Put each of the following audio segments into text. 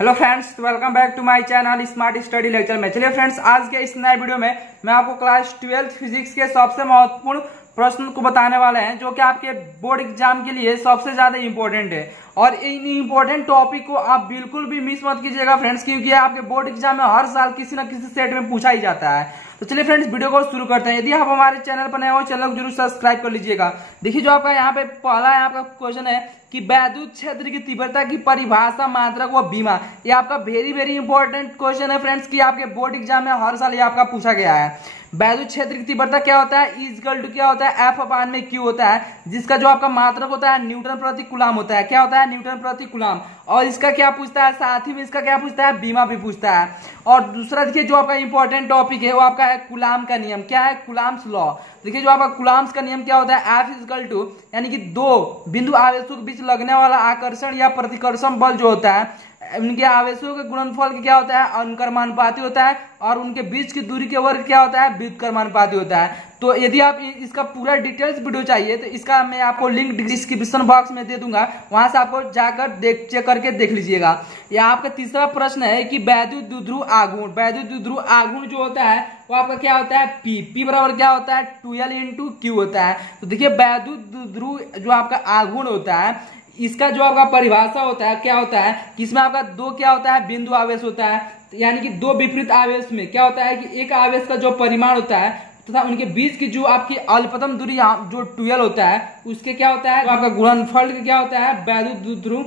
Hello friends, welcome back to my channel smart study lecture में। चलिए friends, आज के इस नए वीडियो में मैं आपको क्लास 12 फिजिक्स के सबसे महत्वपूर्ण प्रश्न को बताने वाले हैं जो कि आपके बोर्ड एग्जाम के लिए सबसे ज्यादा इंपॉर्टेंट है। और इन इंपॉर्टेंट टॉपिक को आप बिल्कुल भी मिस मत कीजिएगा फ्रेंड्स, क्योंकि आपके बोर्ड एग्जाम में हर साल किसी न किसी सेट में पूछा ही जाता है। तो चलिए फ्रेंड्स, वीडियो को शुरू करते हैं। यदि आप हमारे चैनल पर नए हो, चैनल को जरूर सब्सक्राइब कर लीजिएगा। देखिए, जो आपका यहाँ पे पहला है आपका क्वेश्चन है कि वैद्युत क्षेत्र की तीव्रता की परिभाषा मात्रक व बीमा। ये आपका वेरी इंपॉर्टेंट क्वेश्चन है फ्रेंड्स, कि आपके बोर्ड एग्जाम में हर साल ये आपका पूछा गया है। वैद्युत क्षेत्र की तीव्रता क्या होता है? इक्वल टू क्या होता है? एफ अपान में क्यू होता है, जिसका जो आपका मात्रक होता है न्यूटन प्रति कूलम होता है। क्या होता है? न्यूटन प्रति कूलम। और इसका क्या पूछता है? साथ ही में इसका क्या पूछता है? बीमा भी पूछता है। और दूसरा देखिए, जो आपका इंपॉर्टेंट टॉपिक है वो आपका है कूलम का नियम। क्या है? Coulomb's law. देखिए, जो आपका कूलम्स का नियम क्या होता है? एफ इक्वल टू, यानी कि दो बिंदु आवेशों के बीच लगने वाला आकर्षण या प्रतिकर्षण बल जो होता है, उनके आवेशों के गुणनफल के क्या होता है? अनुक्रमानुपाती होता है। और उनके बीच की दूरी के वर्ग क्या होता है? व्युत्क्रमानुपाती होता है। तो यदि आप इसका पूरा डिटेल्स वीडियो चाहिए तो इसका मैं आपको लिंक डिस्क्रिप्शन बॉक्स में दे दूंगा, वहां से आपको जाकर चेक करके देख लीजिएगा। यहाँ आपका तीसरा प्रश्न है कि वैद्युत द्विध्रुव आघूर्ण। वैद्युत द्विध्रुव आघूर्ण जो होता है वो आपका क्या होता है? पी बराबर क्या होता है? 2L इंटू क्यू होता है। तो देखिए, वैद्युत द्विध्रुव जो आपका आघूर्ण होता है, इसका जो आपका परिभाषा होता है क्या होता है कि इसमें आपका दो क्या होता है? बिंदु आवेश होता है। यानी कि दो विपरीत आवेश में क्या होता है कि एक आवेश का जो परिमाण होता है तथा उनके बीच की जो आपकी अल्पतम दूरी जो 2L होता है, उसके क्या होता है? तो आपका गुणनफल क्या होता है? वैद्युत द्विध्रुव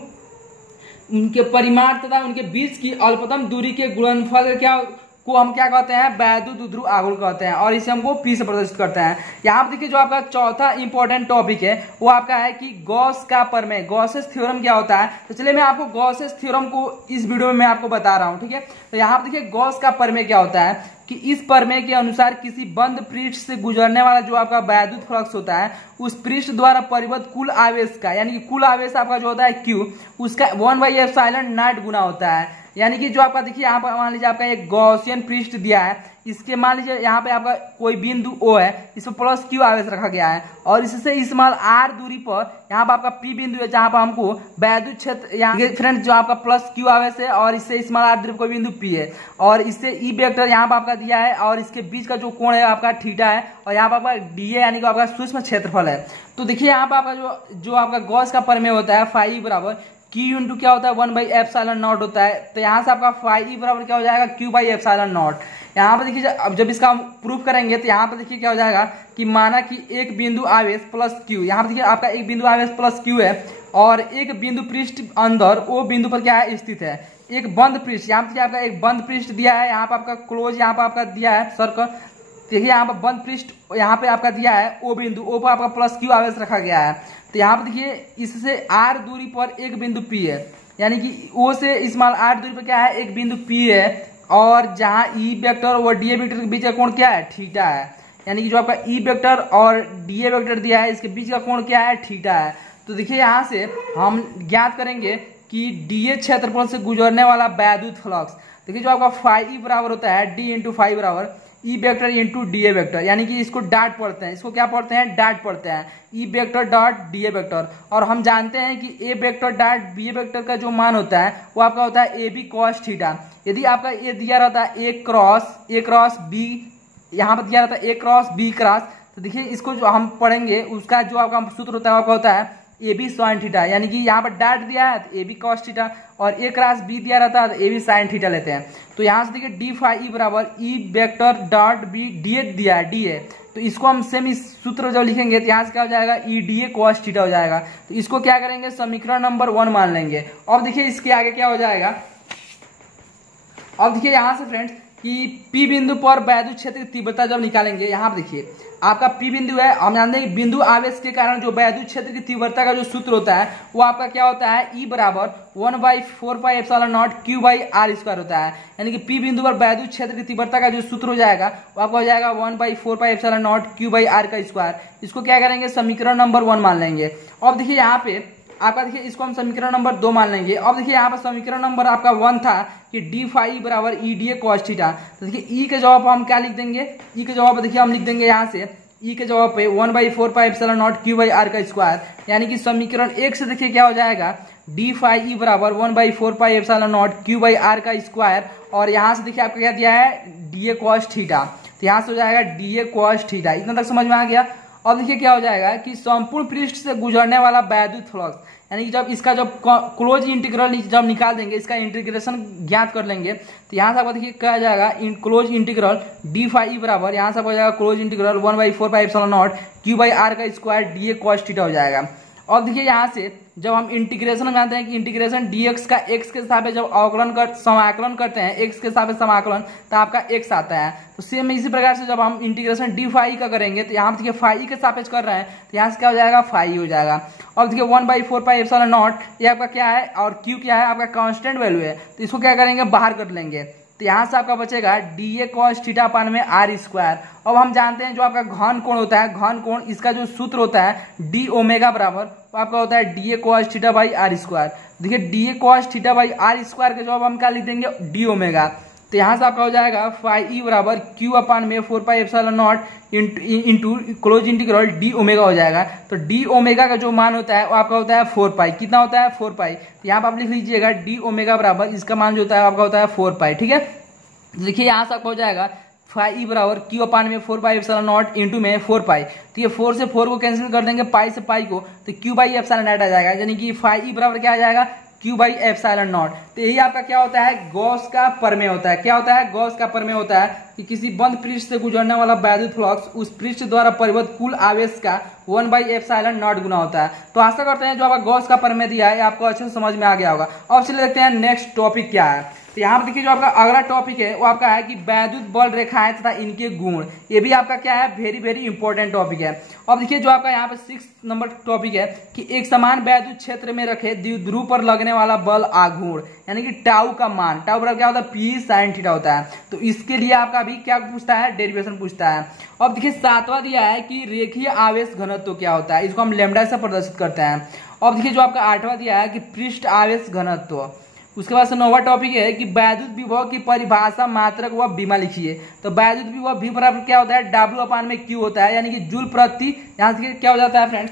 उनके परिमाण तथा उनके बीच की अल्पतम दूरी के गुणनफल क्या को हम क्या कहते हैं? वैद्युत द्विध्रुव आघूर्ण कहते हैं। और इसे हमको पी से प्रदर्शित करते हैं। यहाँ पर देखिए, जो आपका चौथा इंपॉर्टेंट टॉपिक है वो आपका है कि गॉस का प्रमेय, गॉसेस थ्योरम क्या होता है। तो चलिए, मैं आपको गॉसेस थ्योरम को इस वीडियो में मैं आपको बता रहा हूँ, ठीक है। तो यहाँ पर देखिए, गॉस का प्रमेय क्या होता है कि इस प्रमेय के अनुसार किसी बंद पृष्ठ से गुजरने वाला जो आपका वैद्युत फ्लक्स होता है, उस पृष्ठ द्वारा परिवर्तित कुल आवेश का, यानी कि कुल आवेश आपका जो होता है क्यू, उसका 1/ε0 गुना होता है। यानी कि जो आपका देखिए, यहाँ पर मान लीजिए आपका एक गॉसियन पृष्ठ दिया है, इसके मान लीजिए यहाँ पे आपका कोई बिंदु O है, इस पर प्लस क्यू आवेश रखा गया है। और इससे स्मॉल r दूरी पर यहाँ पर आपका P बिंदु है, जहां पर हमको वैद्युत क्षेत्र, यहाँ फ्रेंड जो आपका प्लस क्यू आवेश है, और इससे स्मॉल r दूरी पर कोई बिंदु P है। और इससे E वेक्टर यहाँ पर आपका दिया है, और इसके बीच का जो कोण है आपका थीटा है। और यहाँ पर आपका dA यानी कि आपका सूक्ष्म क्षेत्रफल है। तो देखिए, यहाँ पर आपका जो आपका गॉस का प्रमेय होता है, फाई बराबर क्यू इंटू क्या होता है? 1/ε0 होता है। तो यहाँ से आपका फाई बराबर क्या हो जाएगा? Q/ε0। यहाँ पर देखिए, अब जब इसका हम प्रूफ करेंगे तो यहाँ पर देखिए क्या हो जाएगा कि माना कि एक बिंदु आवेश प्लस क्यू, यहाँ पर देखिए आपका एक बिंदु आवेश प्लस क्यू है, और एक बिंदु पृष्ठ अंदर वो बिंदु पर क्या है? स्थित है एक बंद पृष्ठ। यहाँ पर आपका एक बंद पृष्ठ दिया है, यहाँ पर आपका क्लोज, यहाँ पर आपका दिया है सर्कल। देखिए, यहाँ पर बंद पृष्ठ यहाँ पे आपका दिया है ओ बिंदु, ओ पर आपका प्लस क्यू आवेश रखा गया है। तो यहाँ पर देखिए, इससे r दूरी पर एक बिंदु P है, यानी कि O से स्मॉल r दूरी पर क्या है? एक बिंदु P है। और जहां E वेक्टर और DA वेक्टर के बीच का कोण क्या है? थीटा है। यानी कि जो आपका E वेक्टर और DA वेक्टर दिया है, इसके बीच का कोण क्या है? थीटा है। तो देखिए, यहाँ से हम ज्ञात करेंगे कि DA क्षेत्रफल से गुजरने वाला वैद्युत फ्लक्स। देखिए, जो आपका फाई बराबर होता है D इंटू फाई बराबर E vector into DA vector, यानी कि इसको डॉट पढ़ते हैं, इसको क्या पढ़ते हैं? डॉट पढ़ते हैं, E vector dot DA vector. और हम जानते हैं कि A vector dot B vector का जो मान होता है वो आपका होता है AB cos थीटा। यदि आपका ये दिया रहता है A क्रॉस B, यहाँ पर दिया रहता है A क्रॉस B क्रॉस, तो देखिए इसको जो हम पढ़ेंगे उसका जो आपका सूत्र होता है आपका होता है AB sin थीटा। यानी कि यहाँ पर डॉट दिया है तो AB cos थीटा, और A क्रॉस B दिया रहता है तो AB sin थीटा लेते हैं। तो यहाँ से देखिए, D फाई बराबर E vector dot B DA दिया है, D है। तो इसको हम सेम इस सूत्र जब लिखेंगे तो यहाँ से क्या हो जाएगा? EDA cos थीटा हो जाएगा। तो इसको क्या करेंगे? समीकरण नंबर 1 मान लेंगे। अब देखिए, इसके आगे क्या हो जाएगा? अब देखिए, यहाँ से फ्रेंड्स कि P बिंदु पर वैद्युत क्षेत्र की तीव्रता जब निकालेंगे, यहाँ पर देखिए आपका P बिंदु है, हम जानते हैं कि बिंदु आवेश के कारण जो वैद्युत क्षेत्र की तीव्रता का जो सूत्र होता है वो आपका क्या होता है? E बराबर 1/4πε0 Q/r² होता है। यानी कि P बिंदु पर वैद्युत क्षेत्र की तीव्रता का जो सूत्र हो जाएगा वो आपका हो जाएगा 1/4πε0 Q/r²। इसको क्या करेंगे? समीकरण नंबर 1 मान लेंगे। अब देखिए, यहाँ पे आपका देखिए, इसको हम समीकरण नंबर 2 मान लेंगे। अब देखिए, यहाँ पर समीकरण नंबर आपका 1 था कि D फाई बराबर EDA cos थीटा। तो देखिए, E के जवाब हम क्या लिख देंगे? E के जवाब देखिए हम लिख देंगे यहाँ से E के जवाब पे 1/4πε0 Q/r²। यानी कि समीकरण 1 से देखिए क्या हो जाएगा? डी फाई ई बराबर 1/4πε0 Q/r का स्क्वायर, और यहाँ से देखिए आपका क्या दिया है डी ए कॉस थीटा, तो यहाँ से हो जाएगा डी ए कॉस थीटा। इतना तक समझ में आ गया। अब देखिए क्या हो जाएगा कि संपूर्ण पृष्ठ से गुजरने वाला वैद्युत फ्लक्स, यानी कि जब इसका जब क्लोज इंटीग्रल जब निकाल देंगे, इसका इंटीग्रेशन ज्ञात कर लेंगे, तो यहाँ से आपको देखिए क्या आ जाएगा क्लोज इंटीग्रल डी फाई बराबर, यहाँ से हो जाएगा क्लोज इंटीग्रल 1/4πε0 Q/r का square D A cos theta हो जाएगा। और देखिए यहाँ से जब हम इंटीग्रेशन जानते हैं कि इंटीग्रेशन dx का x के सापेक्ष जब समाकलन करते हैं, x के सापेक्ष समाकलन, तो आपका x आता है। तो सेम इसी प्रकार से जब हम इंटीग्रेशन डी फाई का करेंगे, तो यहाँ पे देखिए फाई के सापेक्ष कर रहे हैं, तो यहाँ से क्या हो जाएगा फाई हो जाएगा। और देखिए 1/4πε0 ये आपका क्या है और q क्या है आपका कांस्टेंट वैल्यू है, तो इसको क्या करेंगे बाहर कर लेंगे, तो यहाँ से आपका बचेगा D A cos theta upon में आर स्क्वायर। अब हम जानते हैं जो आपका घन कोण होता है, घन कोण इसका जो सूत्र होता है डी ओमेगा बराबर तो आपका होता है D A cos theta by R square. देखिए D A cos theta by R square के जवाब हम क्या लिख देंगे डी ओमेगा, तो यहाँ से आपका हो जाएगा फाई ई बराबर क्यू अपान में 4πε0 into close integral D omega हो जाएगा। तो डी ओमेगा का जो मान होता है वो आपका होता है 4 पाई, कितना होता है 4 पाई, तो यहाँ पर आप लिख लीजिएगा डी ओमेगा बराबर इसका मान जो होता है आपका होता है 4 पाई। ठीक है, देखिए यहाँ से आपका हो जाएगा फाई ई बराबर क्यू अपान में 4πε0 इंटू में 4 पाई, तो ये 4 से 4 को कैंसिल कर देंगे, पाई से पाई को, तो क्यू बाई एप्सिलॉन नॉट आ जाएगा, यानी कि फाई ई बराबर क्या आ जाएगा क्यू बाई एप्सिलॉन नॉट। तो यही आपका क्या होता है गॉस का प्रमेय होता है। क्या होता है गॉस का प्रमेय होता है कि किसी बंद पृष्ठ से गुजरने वाला वैद्युत फ्लक्स उस पृष्ठ द्वारा परिवर्तित कुल आवेश का 1/ε0 गुना होता है। तो आशा करते हैं जो आपका गॉस का प्रमेय दिया है आपको अच्छे से समझ में आ गया होगा। अब चलिए देखते हैं नेक्स्ट टॉपिक क्या है। तो यहाँ पर देखिए जो आपका अगला टॉपिक है वो आपका है कि वैद्युत बल रेखाएं तथा इनके गुण, ये भी आपका क्या है वेरी वेरी इंपॉर्टेंट टॉपिक है। अब देखिए जो आपका यहाँ पे 6 नंबर टॉपिक है कि एक समान वैद्युत क्षेत्र में रखे द्विध्रुव पर लगने वाला बल आघूर्ण, यानी कि टाउ का मान, टाउ बराबर क्या होता है पी साइन थीटा होता है। तो इसके लिए आपका अभी क्या पूछता है डेरिवेशन पूछता है। अब देखिए 7वां दिया है कि रेखीय आवेश घनत्व क्या होता है, इसको हम लैम्डा से प्रदर्शित करते हैं। अब देखिए जो आपका 8वां दिया है कि पृष्ठ आवेश घनत्व। उसके बाद से 9वां टॉपिक है कि वैद्युत विभव की परिभाषा मात्रक व बीमा लिखिए। तो वैद्युत विभव भी बराबर क्या होता है डब्ल्यू अपान में क्यू होता है, यानी कि जूल प्रति, यहाँ से क्या हो जाता है फ्रेंड्स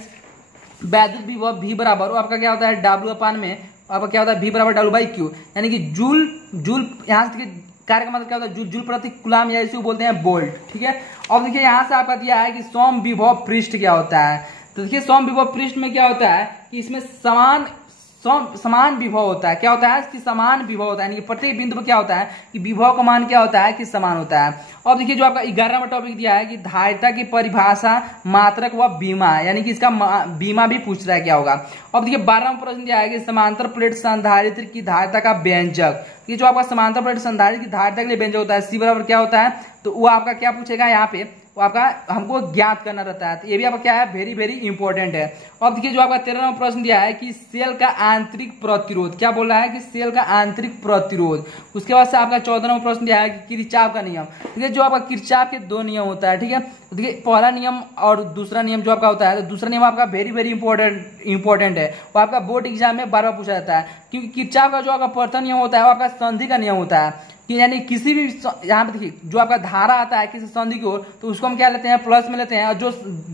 वैद्युत विभव भी बराबर आपका क्या होता है डब्ल्यू अपान में आपका क्या होता है भी बराबर डब्ल्यू बाई क्यू, यानी कि जूल यहाँ से कार्य का मतलब क्या होता है जूल प्रति कूलम, या इसी बोलते हैं वोल्ट। ठीक है, अब देखिए यहाँ से आपका दिया है कि सौम विभव पृष्ठ क्या होता है। तो देखिए सौम विभव पृष्ठ में क्या होता है कि इसमें समान विभव होता है। क्या होता है कि समान विभव होता है, यानी कि प्रत्येक बिंदु पर क्या होता है कि विभव का मान क्या होता है कि समान होता है। अब देखिए जो आपका 11वां नंबर टॉपिक दिया है कि धारिता की परिभाषा मात्रक व बीमा, यानी कि इसका बीमा भी पूछ रहा है क्या होगा। अब देखिए 12वां प्रश्न दिया है कि समांतर प्लेट संधारित्र की धारिता का व्यंजक, ये जो आपका समांतर प्लेट संधारित्र की धारिता के लिए व्यंजक होता है सी बराबर क्या होता है, तो वो आपका क्या पूछेगा यहाँ पे वो आपका हमको ज्ञात करना रहता है। तो ये भी आपका क्या है वेरी वेरी इंपॉर्टेंट है। अब देखिए जो आपका 13वां प्रश्न दिया है कि सेल का आंतरिक प्रतिरोध, क्या बोल रहा है कि सेल का आंतरिक प्रतिरोध। उसके बाद से आपका 14वां प्रश्न दिया है कि किरचॉफ का नियम। देखिए जो आपका किरचॉफ के 2 नियम होता है। ठीक है, तो देखिए पहला नियम और दूसरा नियम जो आपका होता है, तो दूसरा नियम आपका वेरी वेरी इंपॉर्टेंट है, वो आपका बोर्ड एग्जाम में बार बार पूछा जाता है, क्योंकि किरचॉफ का जो आपका प्रथम नियम होता है वो आपका संधि का नियम होता है, कि यानी किसी भी यहाँ पे देखिए जो आपका धारा आता है किसी संधि की ओर तो उसको हम क्या लेते हैं प्लस में लेते हैं, और जो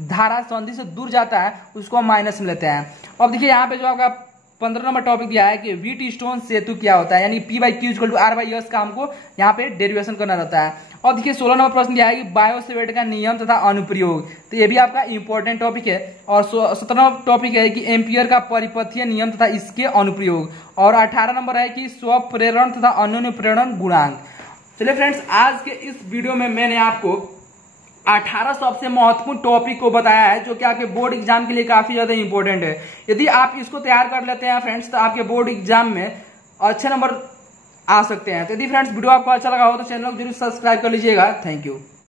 धारा संधि से दूर जाता है उसको हम माइनस में लेते हैं। अब देखिए यहाँ पे जो आपका 15 नंबर टॉपिक दिया है कि व्हीटस्टोन सेतु क्या होता है, यानी P by Q equal to R by S का हमको यहाँ पे डेरिवेशन करना रहता है। और देखिए 16 नंबर प्रश्न दिया है कि बायोसेवर्ट का नियम तथा अनुप्रयोग, तो ये भी आपका इंपॉर्टेंट टॉपिक है। और 17वां टॉपिक है कि एम्पियर का परिपथीय नियम तथा इसके अनुप्रयोग। और 18 नंबर है कि स्वप्रेरण तथा अन्योन्य प्रेरण गुणांक। चलिए फ्रेंड्स आज के इस वीडियो में मैंने आपको 18 सबसे महत्वपूर्ण टॉपिक को बताया है जो कि आपके बोर्ड एग्जाम के लिए काफी ज्यादा इंपॉर्टेंट है। यदि आप इसको तैयार कर लेते हैं फ्रेंड्स तो आपके बोर्ड एग्जाम में अच्छे नंबर आ सकते हैं। तो यदि फ्रेंड्स वीडियो आपको अच्छा लगा हो तो चैनल को जरूर सब्सक्राइब कर लीजिएगा। Thank you.